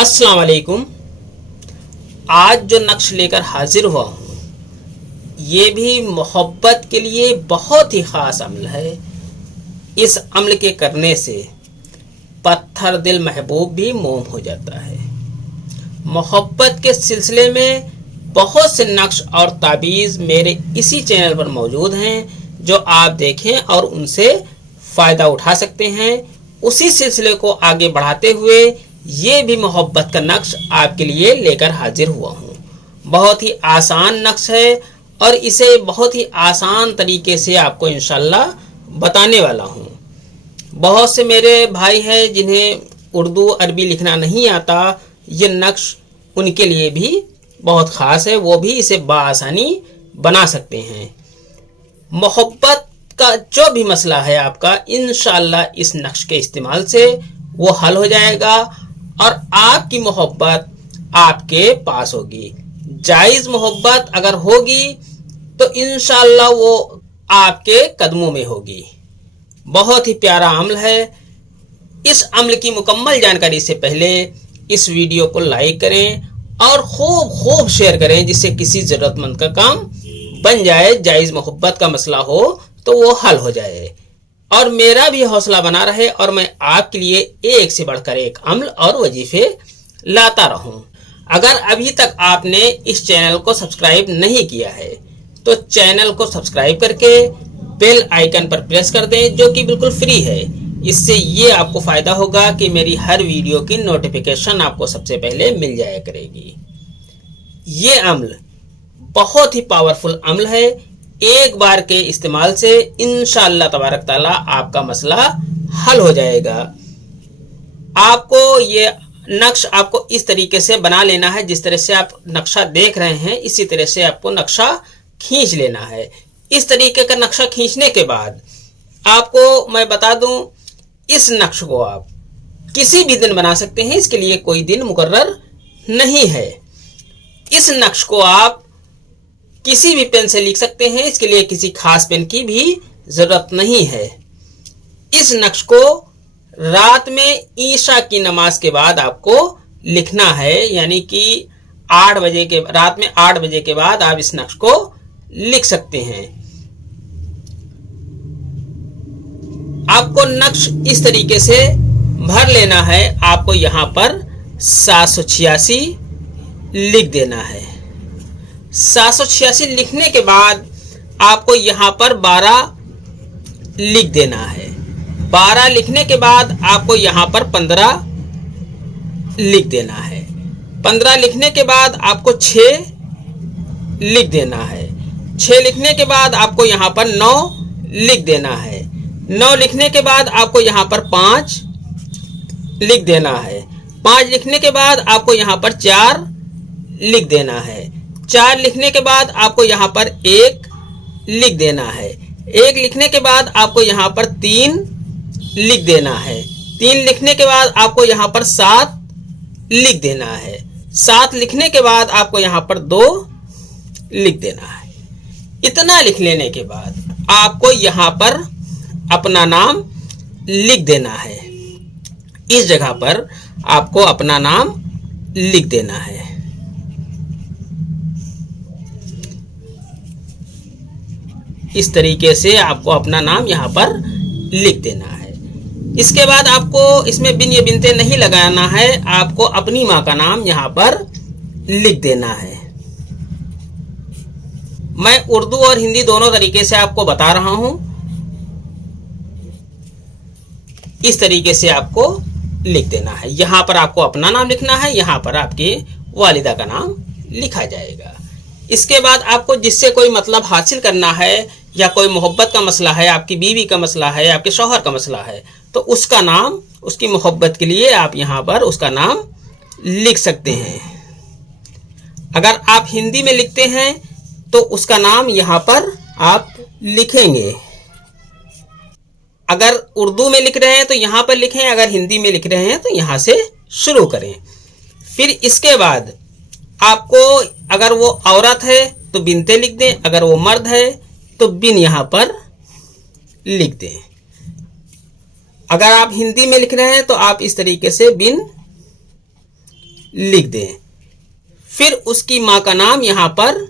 अस्सलाम वालेकुम। आज जो नक्श लेकर हाजिर हुआ हूँ ये भी मोहब्बत के लिए बहुत ही ख़ास अमल है। इस अमल के करने से पत्थर दिल महबूब भी मोम हो जाता है। मोहब्बत के सिलसिले में बहुत से नक्श और ताबीज़ मेरे इसी चैनल पर मौजूद हैं जो आप देखें और उनसे फ़ायदा उठा सकते हैं। उसी सिलसिले को आगे बढ़ाते हुए ये भी मोहब्बत का नक्श आपके लिए लेकर हाजिर हुआ हूँ। बहुत ही आसान नक्श है और इसे बहुत ही आसान तरीके से आपको इंशाल्लाह बताने वाला हूँ। बहुत से मेरे भाई हैं जिन्हें उर्दू अरबी लिखना नहीं आता, ये नक्श उनके लिए भी बहुत ख़ास है, वो भी इसे बाआसानी बना सकते हैं। मोहब्बत का जो भी मसला है आपका इंशाल्लाह इस नक्श के इस्तेमाल से वो हल हो जाएगा और आपकी मोहब्बत आपके पास होगी। जायज़ मोहब्बत अगर होगी तो इंशाल्लाह वो आपके कदमों में होगी। बहुत ही प्यारा अमल है। इस अमल की मुकम्मल जानकारी से पहले इस वीडियो को लाइक करें और खूब शेयर करें जिससे किसी ज़रूरतमंद का काम बन जाए। जायज़ मोहब्बत का मसला हो तो वो हल हो जाए और मेरा भी हौसला बना रहे और मैं आपके लिए एक से बढ़कर एक अमल और वजीफे लाता रहूं। अगर अभी तक आपने इस चैनल को सब्सक्राइब नहीं किया है तो चैनल को सब्सक्राइब करके बेल आइकन पर प्रेस कर दें जो कि बिल्कुल फ्री है। इससे ये आपको फ़ायदा होगा कि मेरी हर वीडियो की नोटिफिकेशन आपको सबसे पहले मिल जाया करेगी। ये अमल बहुत ही पावरफुल अमल है। एक बार के इस्तेमाल से इंशाअल्लाह तबारक ताला आपका मसला हल हो जाएगा। आपको ये नक्श आपको इस तरीके से बना लेना है, जिस तरह से आप नक्शा देख रहे हैं इसी तरह से आपको नक्शा खींच लेना है। इस तरीके का नक्शा खींचने के बाद आपको मैं बता दूं, इस नक्श को आप किसी भी दिन बना सकते हैं, इसके लिए कोई दिन मुकर्रर नहीं है। इस नक्श को आप किसी भी पेन से लिख सकते हैं, इसके लिए किसी खास पेन की भी ज़रूरत नहीं है। इस नक्श को रात में ईशा की नमाज के बाद आपको लिखना है, यानी कि 8 बजे के रात में 8 बजे के बाद आप इस नक्श को लिख सकते हैं। आपको नक्श इस तरीके से भर लेना है। आपको यहाँ पर 786 लिख देना है। 786 लिखने के बाद आपको यहाँ पर 12 लिख देना है। 12 लिखने के बाद आपको यहाँ पर 15 लिख देना है। 15 लिखने के बाद आपको 6 लिख देना है। 6 लिखने के बाद आपको यहाँ पर 9 लिख देना है। 9 लिखने के बाद आपको यहाँ पर 5 लिख देना है। 5 लिखने के बाद आपको यहाँ पर 4 लिख देना है। 4 लिखने के बाद आपको यहाँ पर 1 लिख देना है। 1 लिखने के बाद आपको यहाँ पर 3 लिख देना है। 3 लिखने के बाद आपको यहाँ पर 7 लिख देना है। 7 लिखने के बाद आपको यहाँ पर 2 लिख देना है। इतना लिख लेने के बाद आपको यहाँ पर अपना नाम लिख देना है। इस जगह पर आपको अपना नाम लिख देना है। इस तरीके से आपको अपना नाम यहाँ पर लिख देना है। इसके बाद आपको इसमें बिन या बिनते नहीं लगाना है। आपको अपनी माँ का नाम यहाँ पर लिख देना है। मैं उर्दू और हिंदी दोनों तरीके से आपको बता रहा हूँ। इस तरीके से आपको लिख देना है। यहाँ पर आपको अपना नाम लिखना है, यहाँ पर आपकी वालिदा का नाम लिखा जाएगा। इसके बाद आपको जिससे कोई मतलब हासिल करना है या कोई मोहब्बत का मसला है, आपकी बीवी का मसला है, आपके शौहर का मसला है, तो उसका नाम, उसकी मोहब्बत के लिए आप यहाँ पर उसका नाम लिख सकते हैं। अगर आप हिंदी में लिखते हैं तो उसका नाम यहाँ पर आप लिखेंगे। अगर उर्दू में लिख रहे हैं तो यहाँ पर लिखें, अगर हिंदी में लिख रहे हैं तो यहाँ से शुरू करें। फिर इसके बाद आपको अगर वो औरत है तो बिनते लिख दें, अगर वो मर्द है तो बिन यहाँ पर लिख दें। अगर आप हिंदी में लिख रहे हैं तो आप इस तरीके से बिन लिख दें। फिर उसकी मां का नाम यहां पर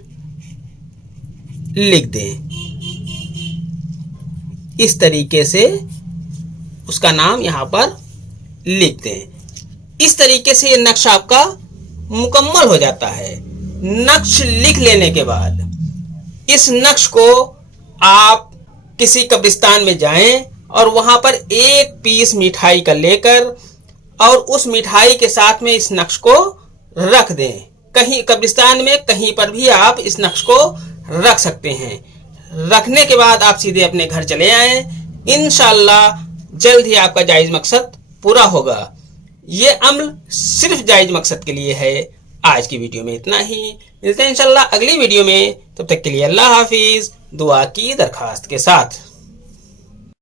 लिख दें। इस तरीके से उसका नाम यहां पर लिख दें। इस तरीके से ये नक्शा आपका मुकम्मल हो जाता है। नक्श लिख लेने के बाद इस नक्श को आप किसी कब्रिस्तान में जाएं और वहां पर एक पीस मिठाई का लेकर और उस मिठाई के साथ में इस नक्श को रख दें। कहीं कब्रिस्तान में कहीं पर भी आप इस नक्श को रख सकते हैं। रखने के बाद आप सीधे अपने घर चले आएं। इंशाअल्लाह जल्द ही आपका जायज मकसद पूरा होगा। ये अमल सिर्फ जायज मकसद के लिए है। आज की वीडियो में इतना ही। मिलते हैं इंशाअल्लाह अगली वीडियो में। तब तक के लिए अल्लाह हाफिज। दुआ की दरखास्त के साथ।